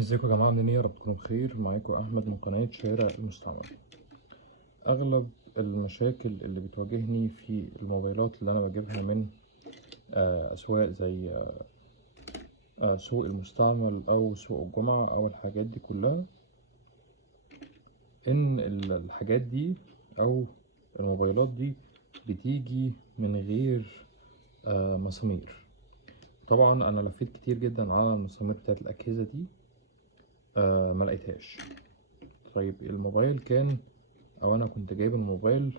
ازيكم يا جماعة، عاملين ايه؟ يا رب تكونوا بخير. معاكم أحمد من قناة شارع المستعمل. أغلب المشاكل اللي بتواجهني في الموبايلات اللي أنا بجيبها من أسواق زي سوق المستعمل أو سوق الجمعة أو الحاجات دي كلها، إن الحاجات دي أو الموبايلات دي بتيجي من غير مسامير. طبعا أنا لفيت كتير جدا على المسامير بتاعت الأجهزة دي، ملقيتهاش. طيب الموبايل كان، او انا كنت جايب الموبايل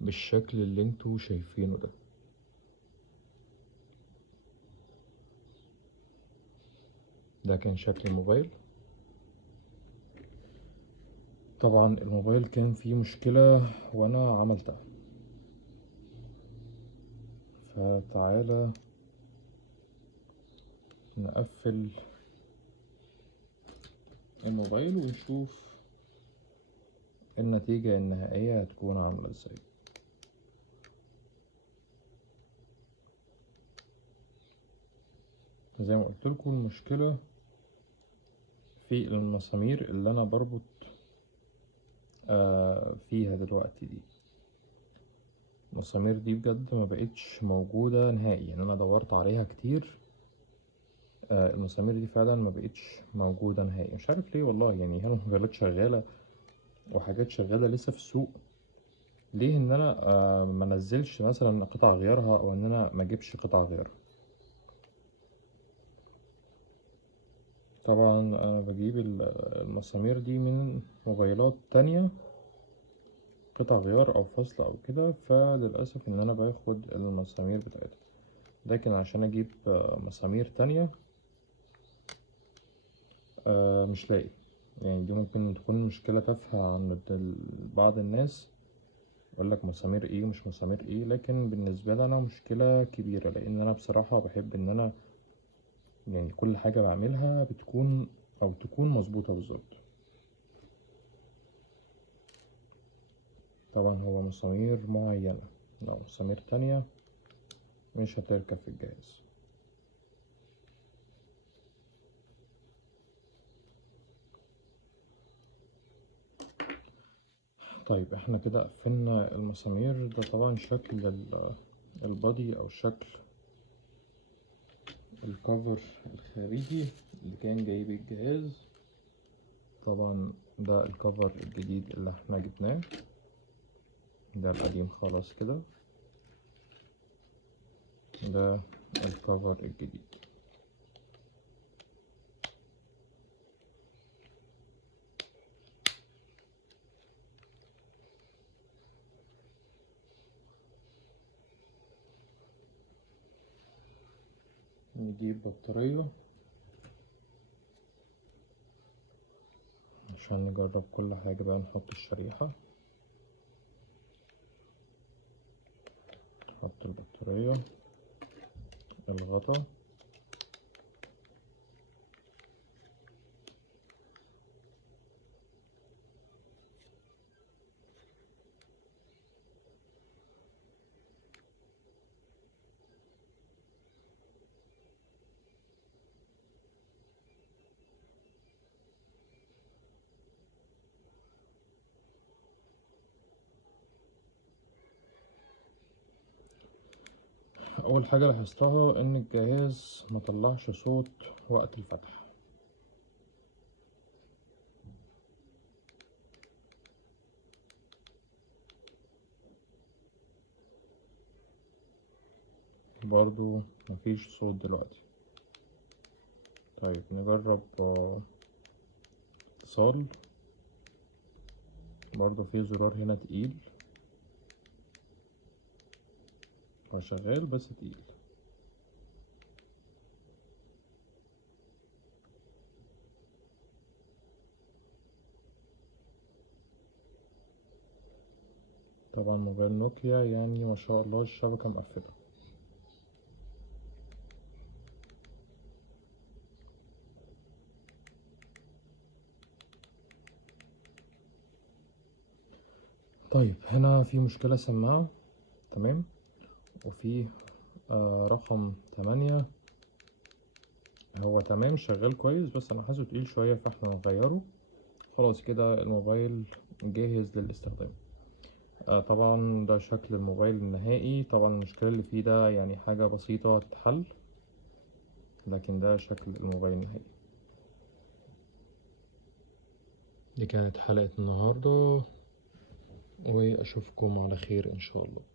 بالشكل اللي انتوا شايفينه ده. ده كان شكل الموبايل. طبعا الموبايل كان فيه مشكلة وانا عملتها، فتعالى نقفل الموبايل ونشوف النتيجة النهائية هتكون عاملة ازاي. زي ما قلت لكم، المشكلة في المسامير اللي انا بربط فيها دلوقتي دي. المسامير دي بجد ما بقتش موجودة نهائي، يعني انا دورت عليها كتير. المسامير دي فعلا ما بقتش موجودة نهائي، مش عارف ليه والله. يعني هي الموبايلات شغالة وحاجات شغالة لسه في السوق، ليه ان انا ما نزلش مثلا قطع غيارها او ان انا ما اجيبش قطع غيارها؟ طبعا انا بجيب المسامير دي من موبايلات تانية، قطع غيار او فصل او كده، فللأسف ان انا باخد المسامير بتاعتها. لكن عشان اجيب مسامير تانية مش لاقي. يعني دي ممكن تكون مشكلة تافهة عند بعض الناس، يقول لك مسامير ايه ومش مسامير ايه، لكن بالنسبة لي انا مشكلة كبيرة، لان انا بصراحة بحب ان انا يعني كل حاجة بعملها بتكون او تكون مظبوطة بالظبط. طبعا هو مسامير معينة، لو مسامير تانية مش هتركب في الجهاز. طيب احنا كده قفلنا المسامير. ده طبعا شكل البادي او شكل الكفر الخارجي اللي كان جايب الجهاز. طبعا ده الكفر الجديد اللي احنا جبناه، ده القديم خلاص كده. ده الكفر الجديد. نجيب بطارية عشان نجرب كل حاجة بقى. نحط الشريحة، نحط البطارية، الغطا. أول حاجة لاحظتها إن الجهاز مطلعش صوت وقت الفتح. برضو مفيش صوت دلوقتي. طيب نجرب اتصال. برضو في زرار هنا تقيل، هو شغال بس تقيل. طبعا موبايل نوكيا، يعني ما شاء الله الشبكة مقفلة. طيب هنا في مشكلة سماعة، تمام، وفي رقم 8 هو تمام شغال كويس، بس انا حاسه تقيل شوية فاحنا نغيره. خلاص كده الموبايل جاهز للاستخدام. طبعا ده شكل الموبايل النهائي. طبعا المشكلة اللي فيه ده يعني حاجة بسيطة تتحل، لكن ده شكل الموبايل النهائي. دي كانت حلقة النهاردة، وأشوفكم على خير إن شاء الله.